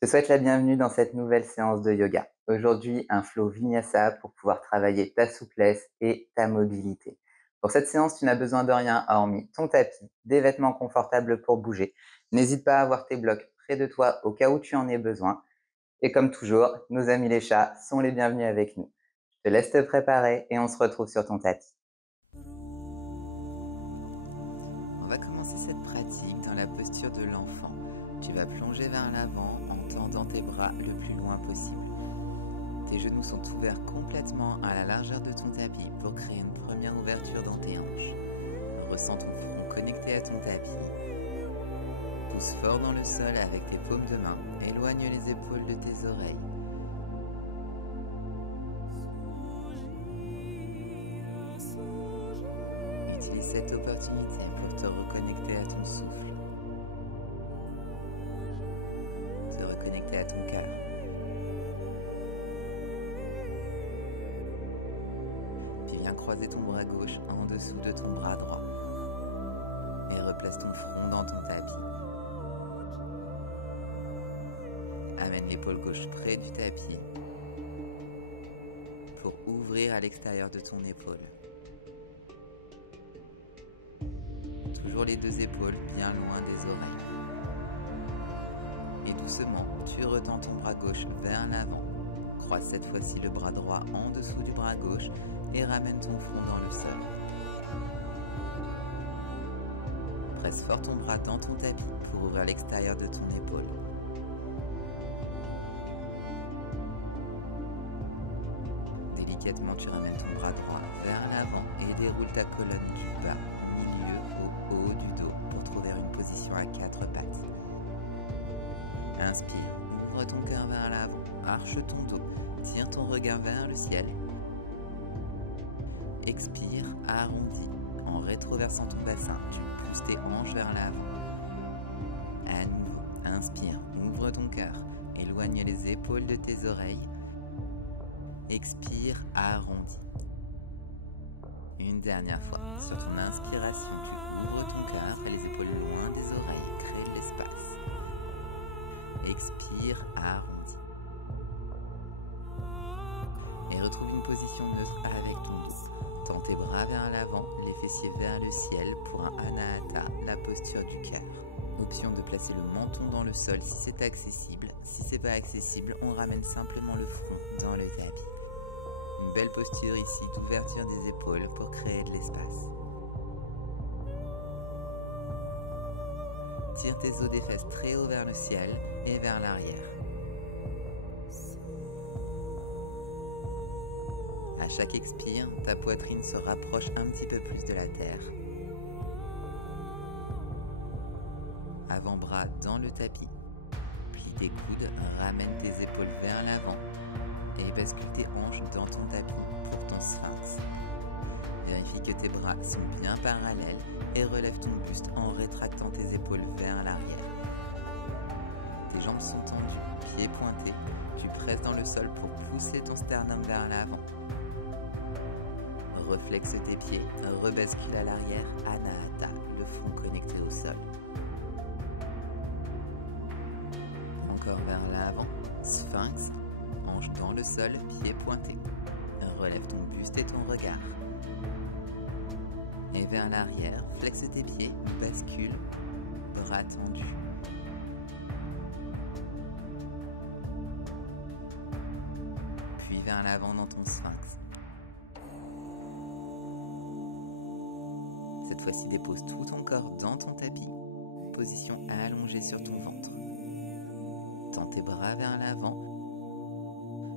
Je te souhaite la bienvenue dans cette nouvelle séance de yoga. Aujourd'hui, un flow vinyasa pour pouvoir travailler ta souplesse et ta mobilité. Pour cette séance, tu n'as besoin de rien hormis ton tapis, des vêtements confortables pour bouger. N'hésite pas à avoir tes blocs près de toi au cas où tu en aies besoin. Et comme toujours, nos amis les chats sont les bienvenus avec nous. Je te laisse te préparer et on se retrouve sur ton tapis. On va commencer cette pratique dans la posture de l'enfant. Tu vas plonger vers l'avant en tendant tes bras le plus loin possible. Tes genoux sont ouverts complètement à la largeur de ton tapis pour créer une première ouverture dans tes hanches. Ressens ton front connecté à ton tapis. Pousse fort dans le sol avec tes paumes de main. Éloigne les épaules de tes oreilles. Utilise cette opportunité pour te reconnecter à ton souffle. Te reconnecter à ton cœur. Puis viens croiser ton bras gauche en dessous de ton bras droit. Et replace ton front dans ton tapis. Amène l'épaule gauche près du tapis pour ouvrir à l'extérieur de ton épaule. Toujours les deux épaules bien loin des oreilles. Et doucement, tu retends ton bras gauche vers l'avant. Croise cette fois-ci le bras droit en dessous du bras gauche et ramène ton front dans le sol. Presse fort ton bras dans ton tapis pour ouvrir l'extérieur de ton épaule. Délicatement, tu ramènes ton bras droit vers l'avant et déroule ta colonne du bas au milieu au haut du dos pour trouver une position à quatre pattes. Inspire, ouvre ton cœur vers l'avant, arche ton dos, tire ton regard vers le ciel. Expire, arrondis. En rétroversant ton bassin, tu pousses tes hanches vers l'avant. À nouveau, inspire, ouvre ton cœur, éloigne les épaules de tes oreilles. Expire, arrondis. Une dernière fois, sur ton inspiration, tu ouvres ton cœur et les épaules loin des oreilles, crée de l'espace. Expire, arrondis. Et retrouve une position neutre avec ton dos. Tends tes bras vers l'avant, les fessiers vers le ciel pour un Anahata, la posture du cœur. Option de placer le menton dans le sol si c'est accessible. Si c'est pas accessible, on ramène simplement le front dans le tapis. Une belle posture ici d'ouverture des épaules pour créer de l'espace. Tire tes os des fesses très haut vers le ciel et vers l'arrière. À chaque expire, ta poitrine se rapproche un petit peu plus de la terre. Avant-bras dans le tapis. Plie tes coudes, ramène tes épaules vers l'avant et bascule tes hanches dans ton tapis pour ton sphinx. Vérifie que tes bras sont bien parallèles et relève ton buste en rétractant tes épaules vers l'arrière. Tes jambes sont tendues, pieds pointés. Tu presses dans le sol pour pousser ton sternum vers l'avant. Reflexe tes pieds, rebascule à l'arrière, Anahata, le front connecté au sol. Encore vers l'avant, sphinx, hanche dans le sol, pieds pointés. Relève ton buste et ton regard. Et vers l'arrière, flexe tes pieds, bascule, bras tendus. Puis vers l'avant dans ton sphinx. Cette fois-ci, dépose tout ton corps dans ton tapis. Position allongée sur ton ventre. Tends tes bras vers l'avant.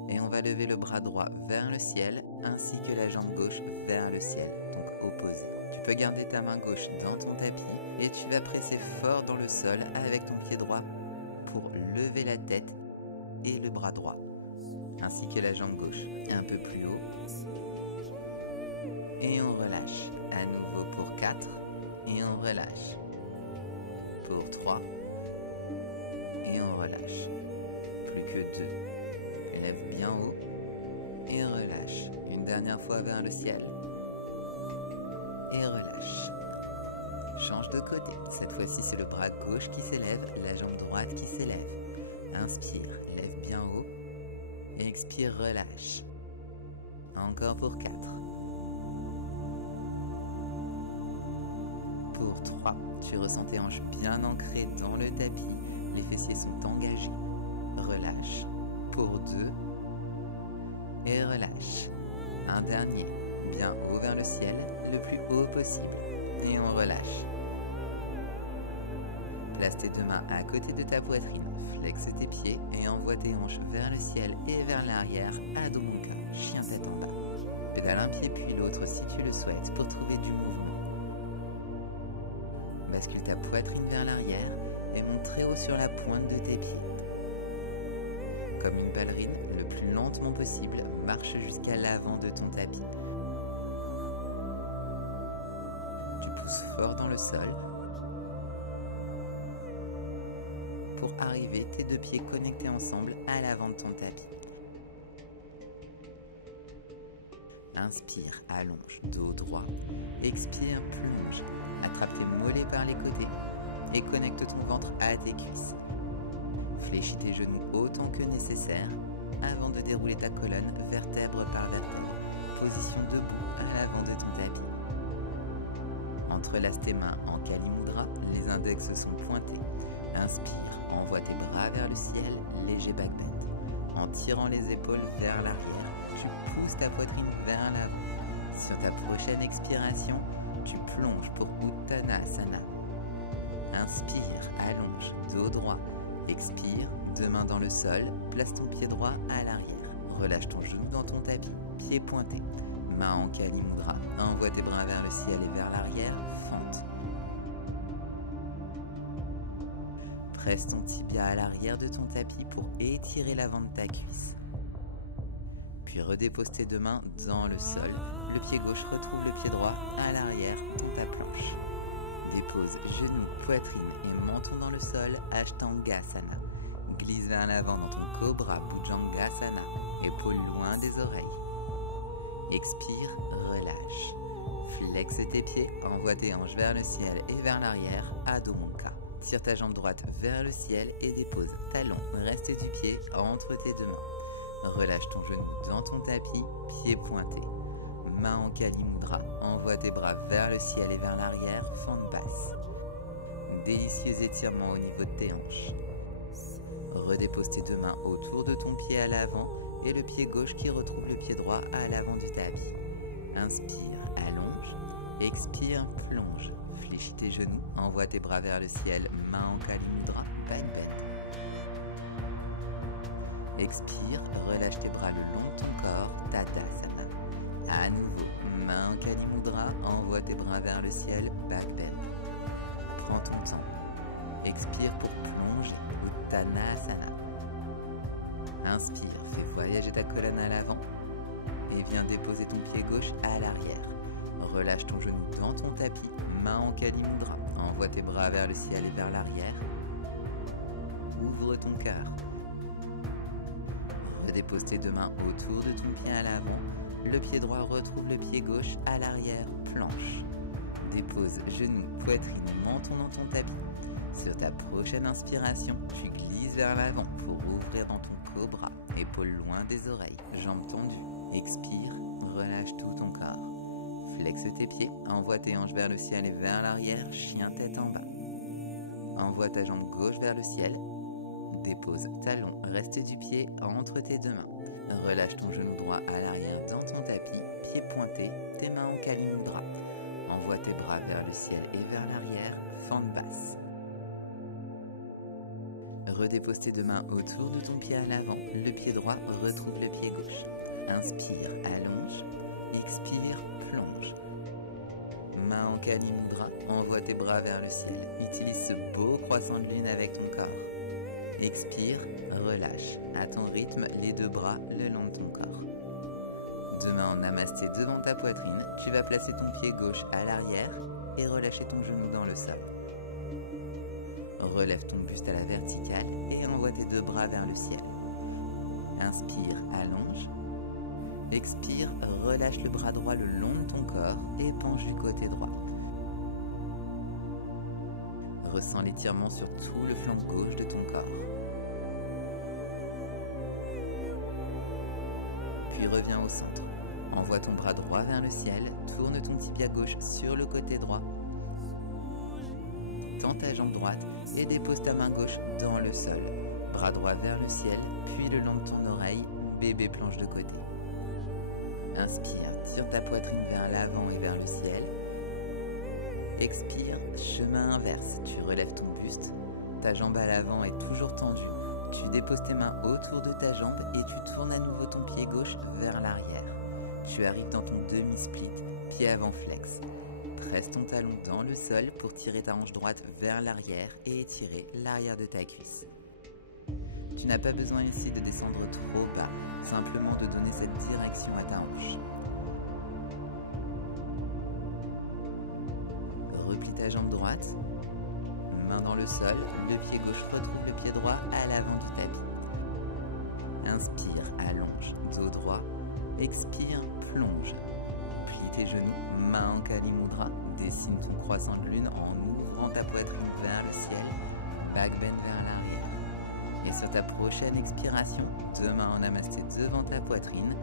Et on va lever le bras droit vers le ciel, ainsi que la jambe gauche vers le ciel, donc opposée. Tu peux garder ta main gauche dans ton tapis et tu vas presser fort dans le sol avec ton pied droit pour lever la tête et le bras droit, ainsi que la jambe gauche. Un peu plus haut. Et on relâche. À nouveau pour 4. Et on relâche. Pour 3. Et on relâche. Plus que 2. Lève bien haut. Et relâche. Une dernière fois vers le ciel. Et relâche. Change de côté. Cette fois-ci, c'est le bras gauche qui s'élève, la jambe droite qui s'élève. Inspire, lève bien haut. Expire, relâche. Encore pour 4. Pour 3, tu ressens tes hanches bien ancrées dans le tapis. Les fessiers sont engagés. Relâche. Pour 2. Et relâche. Un dernier, bien haut vers le ciel, le plus haut possible. Et on relâche. Place tes 2 mains à côté de ta poitrine, flexe tes pieds et envoie tes hanches vers le ciel et vers l'arrière, Adho Mukha, chien tête en bas. Pédale un pied puis l'autre si tu le souhaites pour trouver du mouvement. Bascule ta poitrine vers l'arrière et monte très haut sur la pointe de tes pieds. Comme une ballerine, le plus lentement possible, marche jusqu'à l'avant de ton tapis. Tu pousses fort dans le sol pour arriver tes 2 pieds connectés ensemble à l'avant de ton tapis. Inspire, allonge, dos droit. Expire, plonge. Attrape tes mollets par les côtés et connecte ton ventre à tes cuisses. Fléchis tes genoux autant que nécessaire avant de dérouler ta colonne vertèbre par vertèbre. Position debout à l'avant de ton tapis. Entrelace tes mains en Kali Mudra, les index sont pointés. Inspire, envoie tes bras vers le ciel, léger back bend. En tirant les épaules vers l'arrière, tu pousses ta poitrine vers l'avant. Sur ta prochaine expiration, tu plonges pour Uttanasana. Inspire, allonge, dos droit. Expire, 2 mains dans le sol, place ton pied droit à l'arrière. Relâche ton genou dans ton tapis, pied pointé. Main en Kali Mudra, envoie tes bras vers le ciel et vers l'arrière, fente. Presse ton tibia à l'arrière de ton tapis pour étirer l'avant de ta cuisse. Puis redépose tes 2 mains dans le sol. Le pied gauche retrouve le pied droit à l'arrière dans ta planche. Dépose genoux, poitrine et menton dans le sol, Ashtangasana. Glisse vers l'avant dans ton Cobra, Bhujangasana, épaules loin des oreilles. Expire, relâche. Flexe tes pieds, envoie tes hanches vers le ciel et vers l'arrière, Adho Mukha. Tire ta jambe droite vers le ciel et dépose talon, reste du pied entre tes 2 mains. Relâche ton genou dans ton tapis, pied pointé. Main en Kali Mudra, envoie tes bras vers le ciel et vers l'arrière, fente basse. Délicieux étirement au niveau de tes hanches. Redépose tes 2 mains autour de ton pied à l'avant et le pied gauche qui retrouve le pied droit à l'avant du tapis. Inspire, allonge. Expire, plonge. Fléchis tes genoux, envoie tes bras vers le ciel, main en Kali Mudra, back bend. Expire, relâche tes bras le long de ton corps, Tadasana. À nouveau, main en Kali Mudra, envoie tes bras vers le ciel, back bend. Prends ton temps. Expire pour plonger, Uttanasana. Inspire, fais voyager ta colonne à l'avant et viens déposer ton pied gauche à l'arrière. Relâche ton genou dans ton tapis, main en Kali Mudra. Envoie tes bras vers le ciel et vers l'arrière. Ouvre ton cœur. Redépose tes 2 mains autour de ton pied à l'avant. Le pied droit retrouve le pied gauche à l'arrière, planche. Dépose genoux, poitrine et menton dans ton tapis. Sur ta prochaine inspiration, tu glisses vers l'avant pour ouvrir dans ton Cobra, épaules loin des oreilles, jambes tendues. Expire, relâche tout ton corps. Flexe tes pieds, envoie tes hanches vers le ciel et vers l'arrière, chien tête en bas. Envoie ta jambe gauche vers le ciel. Dépose talon, reste du pied entre tes 2 mains. Relâche ton genou droit à l'arrière dans ton tapis, pied pointé, tes mains en Kali Mudra. Envoie tes bras vers le ciel et vers l'arrière, fente basse. Redépose tes 2 mains autour de ton pied à l'avant, le pied droit retrouve le pied gauche. Inspire, allonge. Expire, plonge. Main en Kali Mudra, envoie tes bras vers le ciel. Utilise ce beau croissant de lune avec ton corps. Expire, relâche. À ton rythme, les 2 bras le long de ton corps. 2 mains en namasté devant ta poitrine. Tu vas placer ton pied gauche à l'arrière et relâcher ton genou dans le sol. Relève ton buste à la verticale et envoie tes 2 bras vers le ciel. Inspire, allonge. Expire, relâche le bras droit le long de ton corps et penche du côté droit. Ressens l'étirement sur tout le flanc gauche de ton corps. puis reviens au centre. Envoie ton bras droit vers le ciel, tourne ton tibia gauche sur le côté droit. Tends ta jambe droite et dépose ta main gauche dans le sol. Bras droit vers le ciel, puis le long de ton oreille, bébé planche de côté. Inspire, tire ta poitrine vers l'avant et vers le ciel. Expire, chemin inverse, tu relèves ton buste. Ta jambe à l'avant est toujours tendue. Tu déposes tes mains autour de ta jambe et tu tournes à nouveau ton pied gauche vers l'arrière. Tu arrives dans ton demi-split, pied avant flex. Presse ton talon dans le sol pour tirer ta hanche droite vers l'arrière et étirer l'arrière de ta cuisse. Tu n'as pas besoin ici de descendre trop bas, simplement de donner cette direction à ta hanche. Replie ta jambe droite, main dans le sol, le pied gauche retrouve le pied droit à l'avant du tapis. Inspire, allonge, dos droit, expire, plonge. Plie tes genoux, main en Kali Mudra, dessine ton croissant de lune en ouvrant ta poitrine vers le ciel, back bend vers l'arrière. Et sur ta prochaine expiration, deux mains en namasté devant ta poitrine,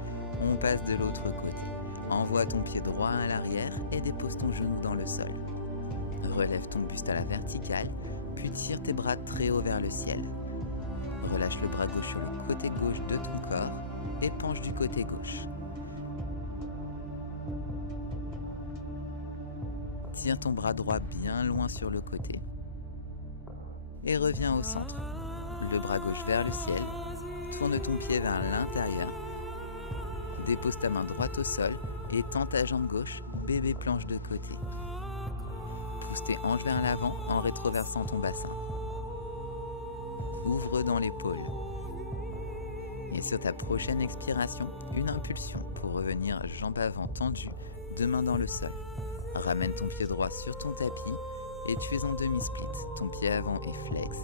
on passe de l'autre côté. Envoie ton pied droit à l'arrière et dépose ton genou dans le sol. Relève ton buste à la verticale, puis tire tes bras très haut vers le ciel. Relâche le bras gauche sur le côté gauche de ton corps et penche du côté gauche. Tire ton bras droit bien loin sur le côté. Et reviens au centre. Le bras gauche vers le ciel. Tourne ton pied vers l'intérieur. Dépose ta main droite au sol et tends ta jambe gauche, bébé planche de côté. Pousse tes hanches vers l'avant en rétroversant ton bassin. Ouvre dans l'épaule. Et sur ta prochaine expiration, une impulsion pour revenir jambe avant tendue, deux mains dans le sol. Ramène ton pied droit sur ton tapis et tu es en demi-split. Ton pied avant est flex.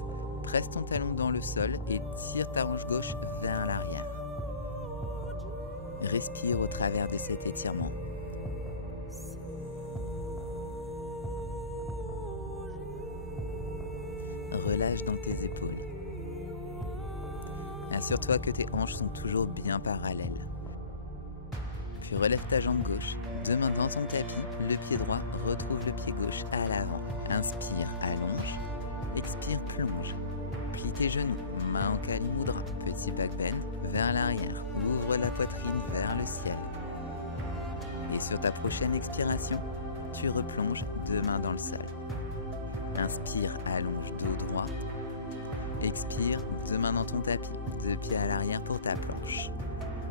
Presse ton talon dans le sol et tire ta hanche gauche vers l'arrière. Respire au travers de cet étirement. Relâche dans tes épaules. Assure-toi que tes hanches sont toujours bien parallèles. Puis relève ta jambe gauche, deux mains dans ton tapis, le pied droit retrouve le pied gauche à l'avant. Inspire, allonge, expire, plonge. Plie tes genoux, main en Kali Mudra, petit back bend vers l'arrière, ouvre la poitrine vers le ciel. Et sur ta prochaine expiration, tu replonges deux mains dans le sol. Inspire, allonge, dos droit. Expire, deux mains dans ton tapis, deux pieds à l'arrière pour ta planche.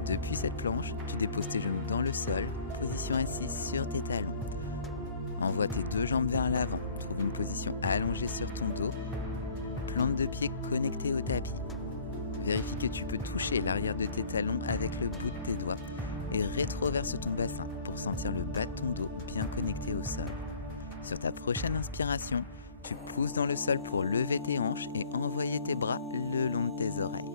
Depuis cette planche, tu déposes tes genoux dans le sol, position assise sur tes talons. Envoie tes deux jambes vers l'avant, trouve une position allongée sur ton dos. Plante de pied connectée au tapis. Vérifie que tu peux toucher l'arrière de tes talons avec le bout de tes doigts et rétroverse ton bassin pour sentir le bas de ton dos bien connecté au sol. Sur ta prochaine inspiration, tu pousses dans le sol pour lever tes hanches et envoyer tes bras le long de tes oreilles.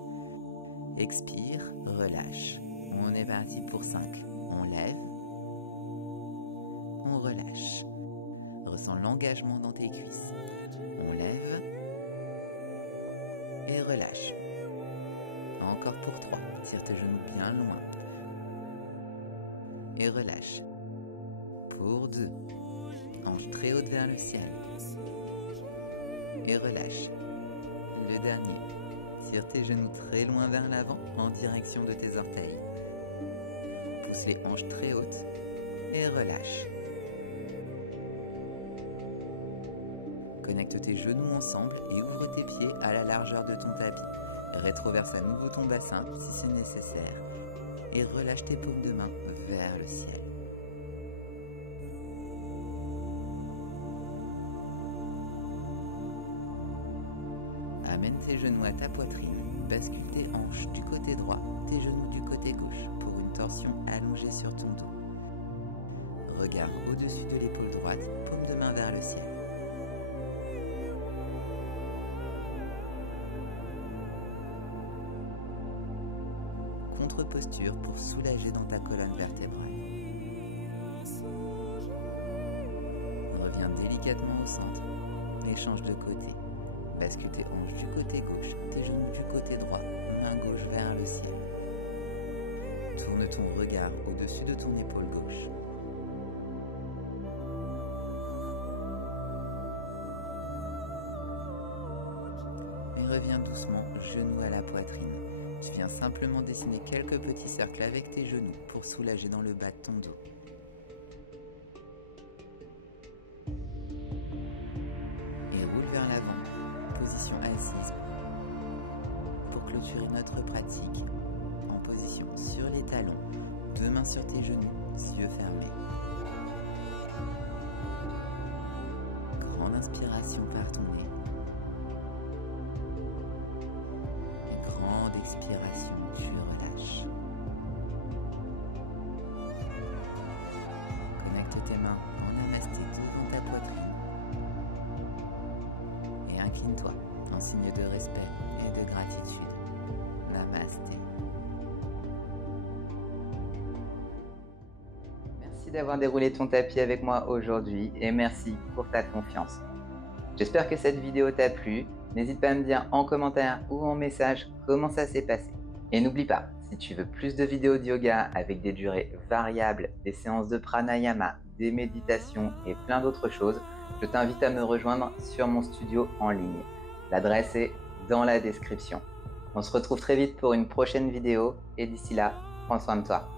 Expire, relâche. On est parti pour 5. On lève. On relâche. Ressens l'engagement dans tes cuisses. On lève. Et relâche. Encore pour 3. Tire tes genoux bien loin. Et relâche. Pour 2. Hanche très haute vers le ciel. Et relâche. Le dernier. Tire tes genoux très loin vers l'avant en direction de tes orteils. Pousse les hanches très hautes et relâche. Connecte tes genoux ensemble et ouvre tes pieds à la largeur de ton tapis. Rétroverse à nouveau ton bassin si c'est nécessaire. Et relâche tes paumes de main vers le ciel. Amène tes genoux à ta poitrine, bascule tes hanches du côté droit, tes genoux du côté gauche pour une torsion allongée sur ton dos. Regard au-dessus de l'épaule droite, paume de main vers le ciel. Contre-posture pour soulager dans ta colonne vertébrale. Reviens délicatement au centre et change de côté. Bascule tes hanches du côté gauche, tes genoux du côté droit, main gauche vers le ciel. Tourne Tourne ton regard au-dessus de ton épaule gauche. Et reviens doucement, genou à la poitrine. Tu viens simplement dessiner quelques petits cercles avec tes genoux pour soulager dans le bas de ton dos. Et roule vers l'avant, position assise. Pour clôturer notre pratique, en position sur les talons, 2 mains sur tes genoux, yeux fermés. Grande inspiration par ton nez. Et grande expiration, tu relâches. Connecte tes mains en namasté devant ta poitrine. Et incline-toi en signe de respect et de gratitude. Namasté. Merci d'avoir déroulé ton tapis avec moi aujourd'hui et merci pour ta confiance. J'espère que cette vidéo t'a plu. N'hésite pas à me dire en commentaire ou en message comment ça s'est passé. Et n'oublie pas, si tu veux plus de vidéos de yoga avec des durées variables, des séances de pranayama, des méditations et plein d'autres choses, je t'invite à me rejoindre sur mon studio en ligne. L'adresse est dans la description. On se retrouve très vite pour une prochaine vidéo et d'ici là, prends soin de toi.